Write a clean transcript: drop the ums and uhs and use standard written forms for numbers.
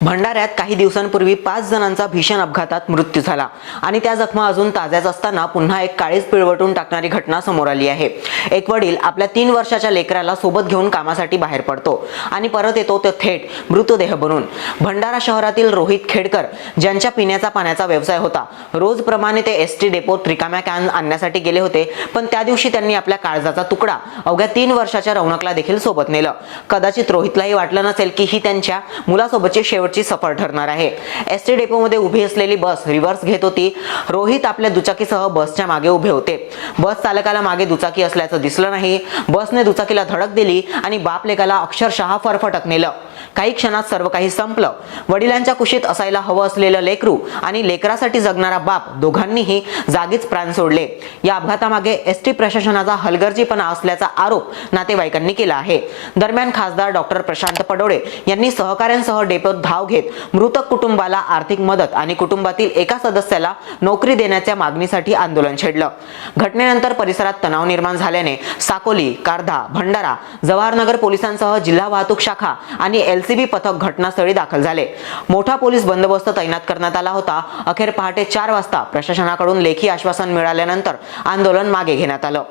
भंडाऱ्यात काही दिवसांपूर्वी 5 जणांचा भीषण अपघातात मृत्यू झाला आणि त्या जखमा अजून ताज्याच असताना पुन्हा एक काळीज पिळवटून टाकणारी घटना समोर आली आहे। एक वडील आपल्या 3 वर्षाच्या लेकराला सोबत घेऊन कामासाठी बाहेर पडतो आणि परत येतो तो थेट मृतदेह बनून। भंडारा शहरातील रोहित खेडकर ज्यांच्या पिण्याचा पाण्याचा व्यवसाय होता, रोजप्रमाणे ते एसटी डेपोत रिकाम्या कॅन आणण्यासाठी गेले होते, पण त्या दिवशी त्यांनी आपल्या काळजाचा तुकडा अवघ्या 3 वर्षाच्या रौनकला देखील सोबत नेलं। कदाचित रोहितलाही वाटलं नसेल की ही त्यांच्या मुलासोबतची शेवटची सफर ठरणार आहे। एसटी डेपो मध्ये उभी असलेली बस रिव्हर्स घेत होती। रोहित आपल्या दुचाकीसह बसच्या मागे उभे होते। बस चालकाला मागे दुचाकी असल्याचं दिसलं नाही। बसने दुचाकीला धडक दिली आणि बाप लेकाला अक्षरशः फरफटत नेलं। काही क्षणात सर्व काही संपलं। वडिलांच्या कुशीत असायला हवं असलेलं लेकरू आणि लेकरासाठी जगणारा बाप दोघांनीही जागीच प्राण सोडले। या अपघातामागे एसटी प्रशासनाचा हलगर्जीपणा असल्याचा आरोप नातेवाईकांनी केला आहे। दरम्यान खासदार डॉक्टर प्रशांत पडोळे यांनी सहकाऱ्यांसह डेपोत धाव घेत मृतक कुटुंबाला आर्थिक मदत आणि कुटुंबातील एका सदस्याला नोकरी देण्याच्या मागणीसाठी आंदोलन छेडलं। घटनेनंतर परिसरात तणाव निर्माण झाल्याने साकोली, कारधा, भंडारा, जवाहरनगर पोलिसांसह जिल्हा वाहतूक शाखा आणि एलसीबी पथक घटनास्थळी दाखल झाले। मोठा पोलीस बंदोबस्त तैनात करण्यात आला होता। अखेर पहाटे 4 वाजता प्रशासनाकडून लेखी आश्वासन मिळाल्यानंतर आंदोलन मागे घेण्यात आलं।